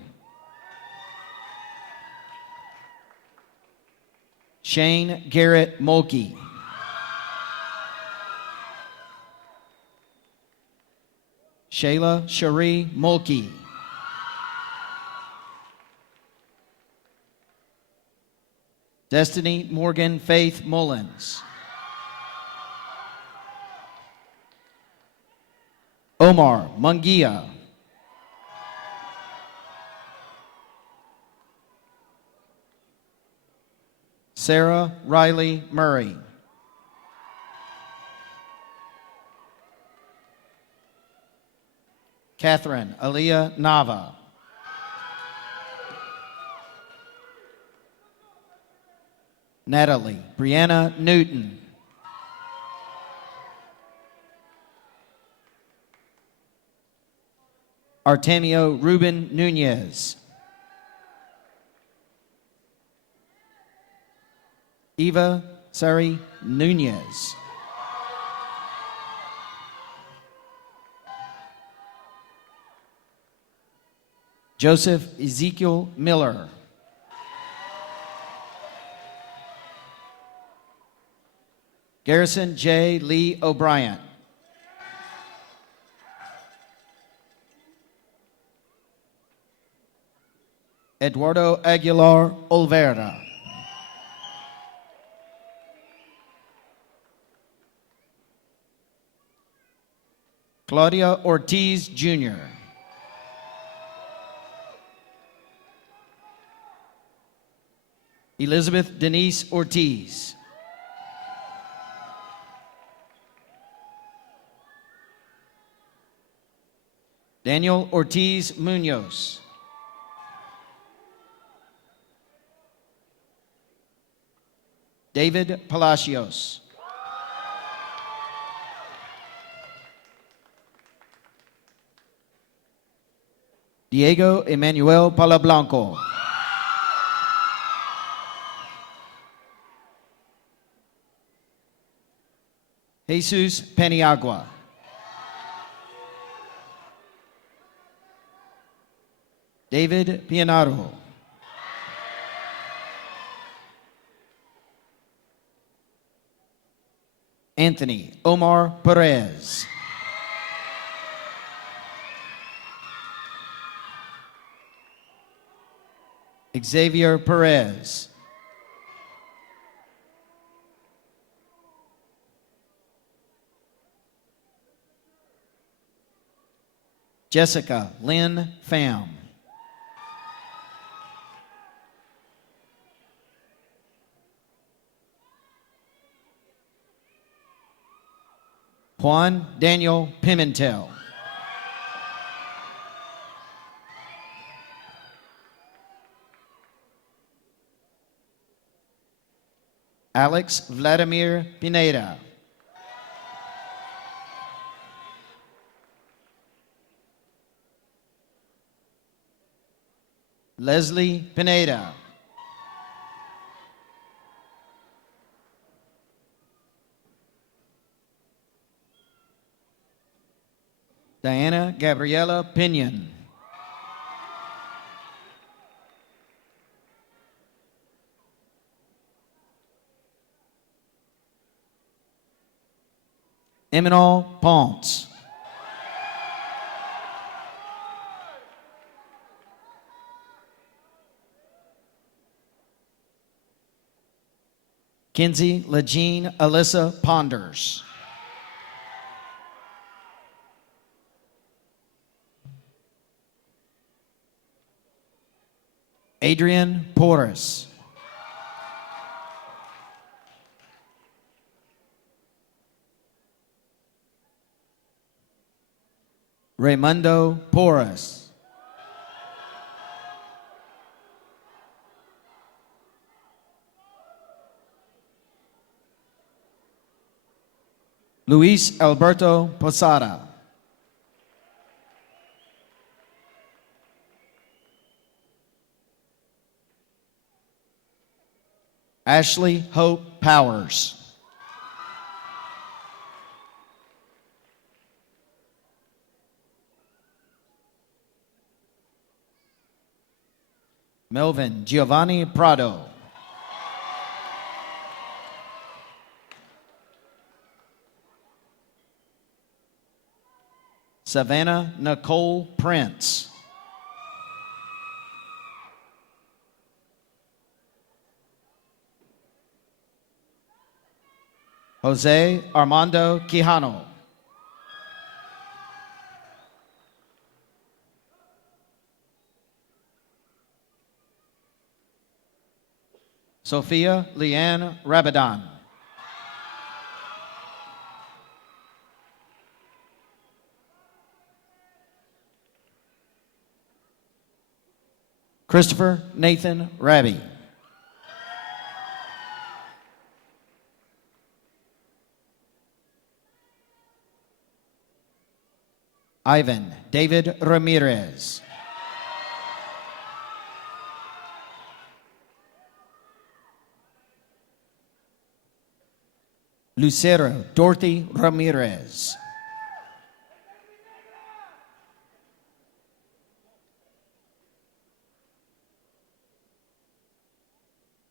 Shane Garrett Mulkey. Shayla Cherie Mulkey. Destiny Morgan Faith Mullins. Omar Mungia. Sarah Riley Murray. Catherine Aaliyah Nava. Natalie Brianna Newton. Artemio Ruben Nunez. Eva Sari Nunez. Joseph Ezekiel Miller. Garrison J. Lee O'Brien. Eduardo Aguilar Olvera. Claudia Ortiz Jr. Elizabeth Denise Ortiz. Daniel Ortiz Munoz. David Palacios. Diego Emmanuel Palablanco. Jesus Paniagua. David Pianaro. Anthony Omar Perez. Xavier Perez. Jessica Lynn Pham. Juan Daniel Pimentel. Alex Vladimir Pineda. Leslie Pineda. Diana Gabriela Pinion. Eminal Ponce. Kinsey Legene Alyssa Ponders. Adrian Porras. Raimundo Porras. Luis Alberto Posada. Ashley Hope Powers. Melvin Giovanni Prado. Savannah Nicole Prince. Jose Armando Quijano. Sophia Leanne Rabadon. Christopher Nathan Raby. Ivan David Ramirez. Lucero Dorothy Ramirez.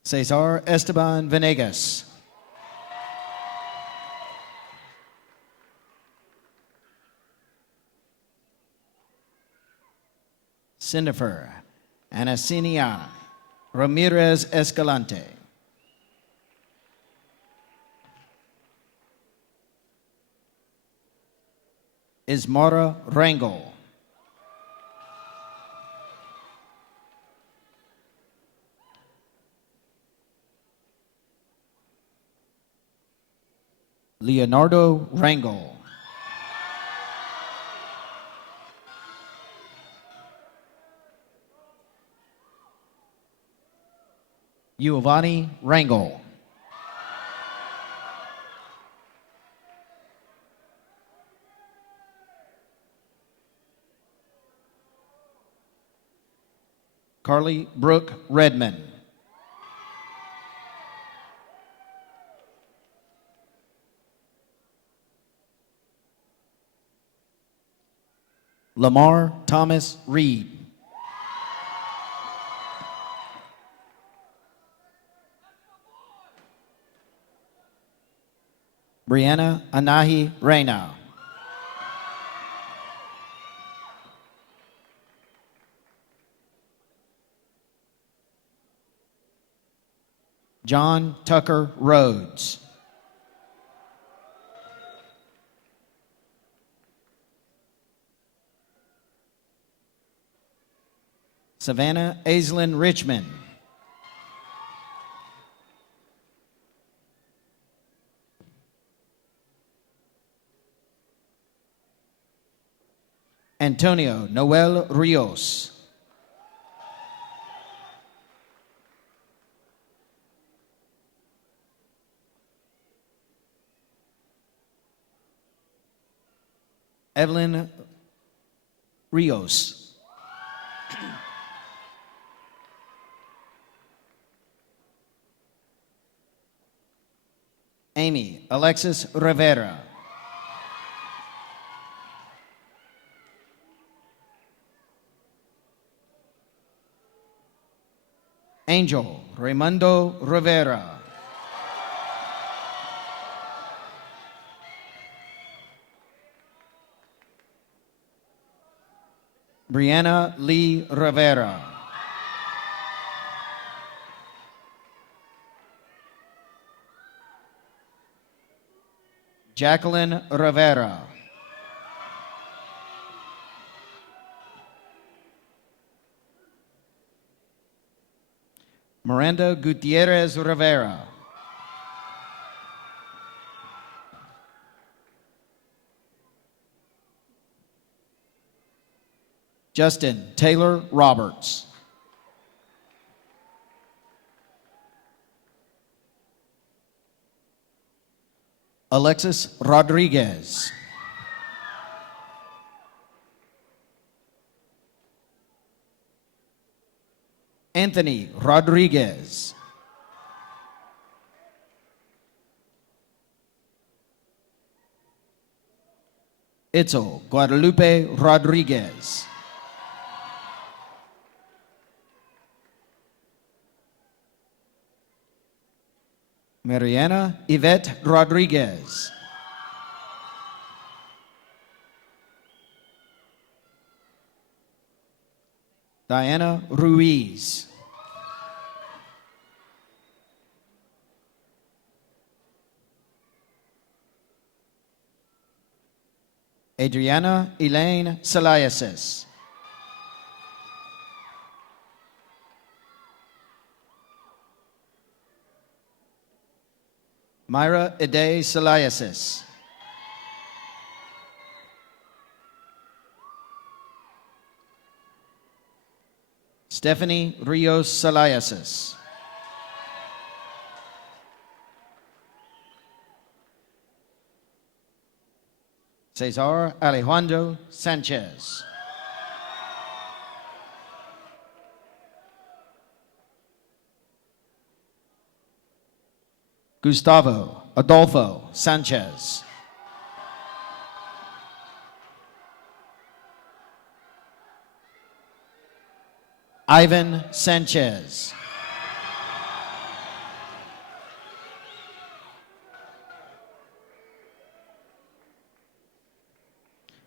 Cesar Esteban Venegas. Cinderfer Anacina Ramirez Escalante. Ismara Rangel. Leonardo Rangel. Giovanni Rangel. Carly Brooke Redmond. Lamar Thomas Reed. Brianna Anahi Reyna. John Tucker Rhodes. Savannah Aislinn Richmond. Antonio Noel Rios. Evelyn Rios. Amy Alexis Rivera. Angel Raimundo Rivera. Brianna Lee Rivera. Jacqueline Rivera. Miranda Gutierrez Rivera. Justin Taylor Roberts. Alexis Rodriguez. Anthony Rodriguez. Itzel Guadalupe Rodriguez. Mariana Yvette Rodriguez. Diana Ruiz. Adriana Elaine Saliasis. Myra Ede Saliasis. Stephanie Rios Saliasis. Cesar Alejandro Sanchez. Gustavo Adolfo Sanchez. Ivan Sanchez.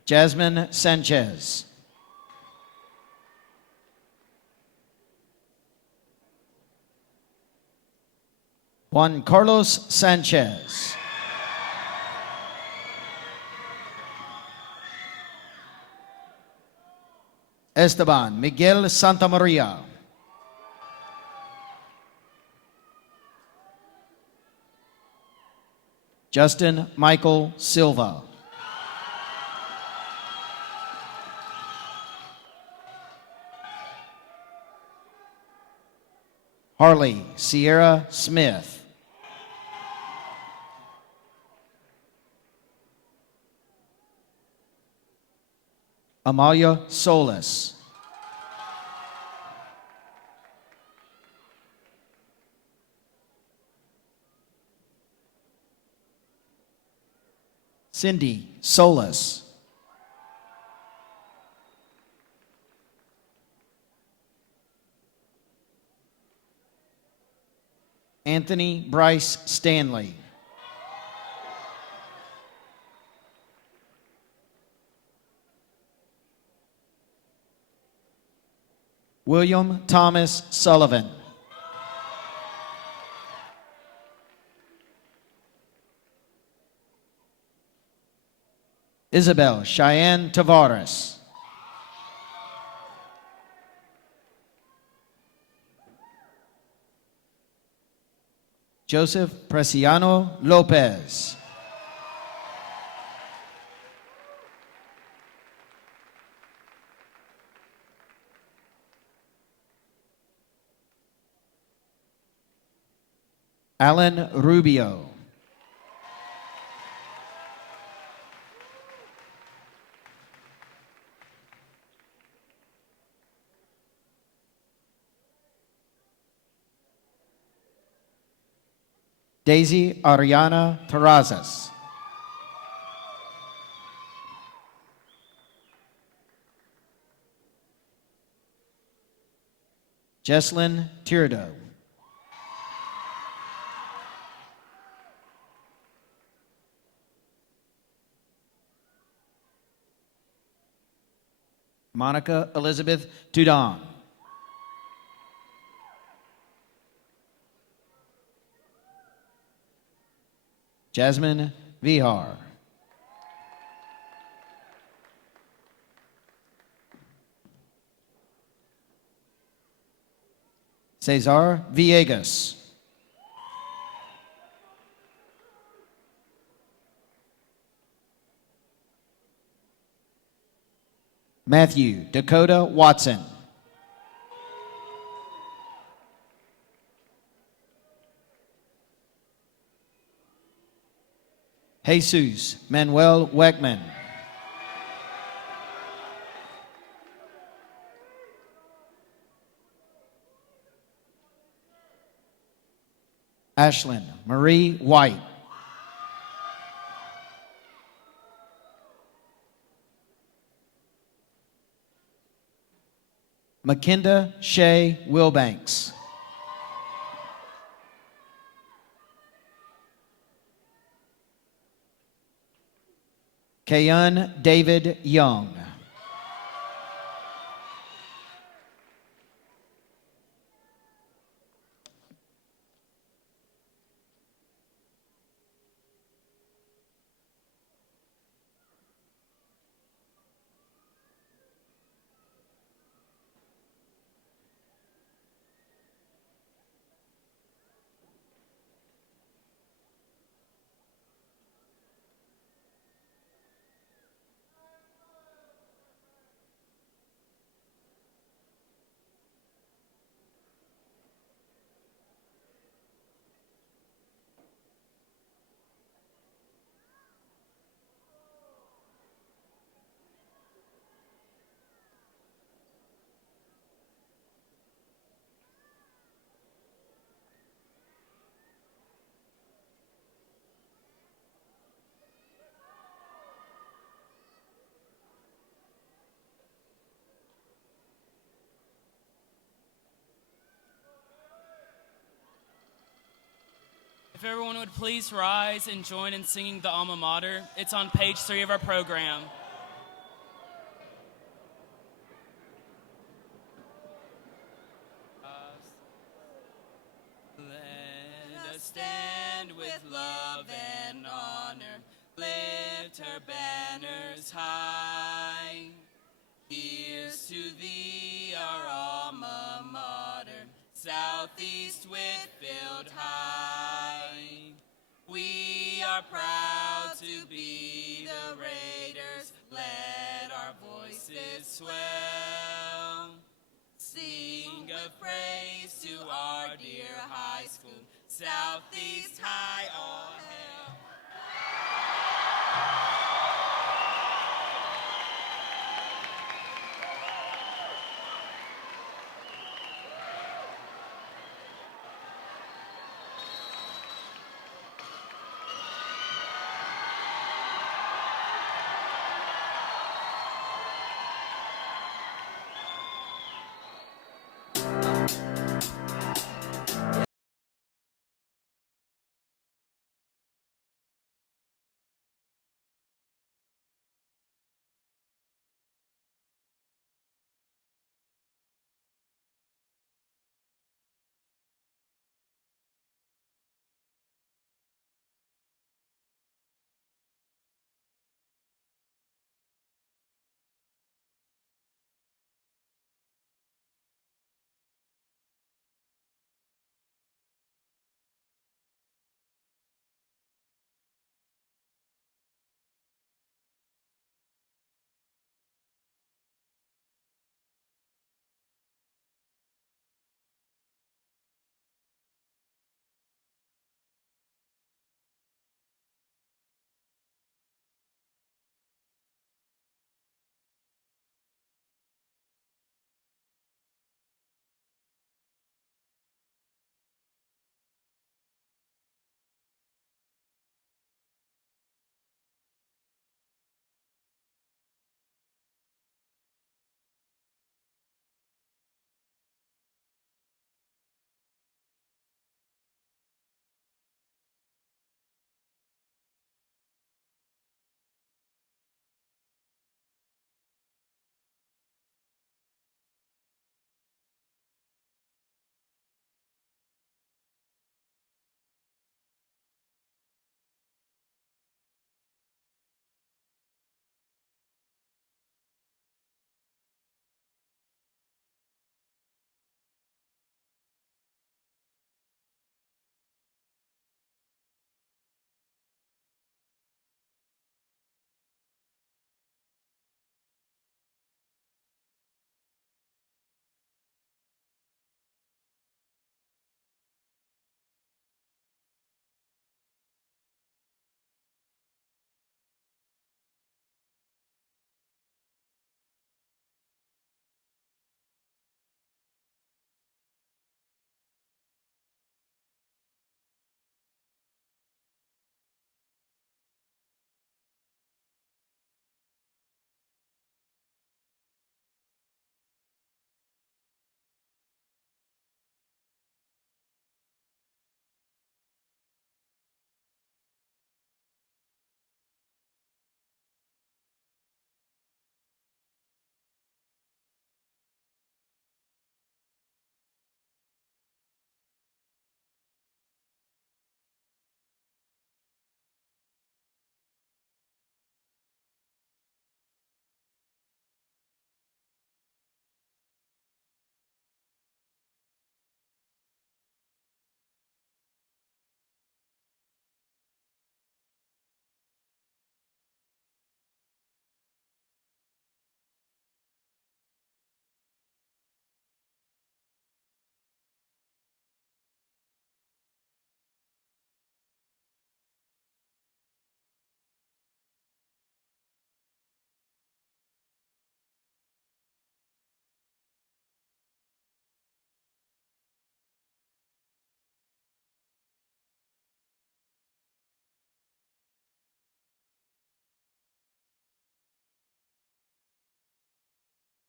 Jasmine Sanchez. Juan Carlos Sanchez. Esteban Miguel Santamaria. Justin Michael Silva. Harley Sierra Smith. Amalia Solis. Cindy Solis. Anthony Bryce Stanley. William Thomas Sullivan. Isabel Cheyenne Tavares. Joseph Preciano Lopez. Alan Rubio. Daisy Ariana Terrazas. Jesslyn Tirdo. Monica Elizabeth Tudon. Jasmine Vihar. Cesar Villegas. Matthew Dakota Watson. Jesus Manuel Weckman. Ashlyn Marie White. Makinda Shea Wilbanks. Kayan David Young. If everyone would please rise and join in singing the alma mater. It's on page 3 of our program. Let us stand with love and honor, lift her banners high. Here's to thee, our alma mater, Southeast Whitfield High. We are proud to be the Raiders, let our voices swell. Sing of praise to our dear high school, Southeast High, all hail.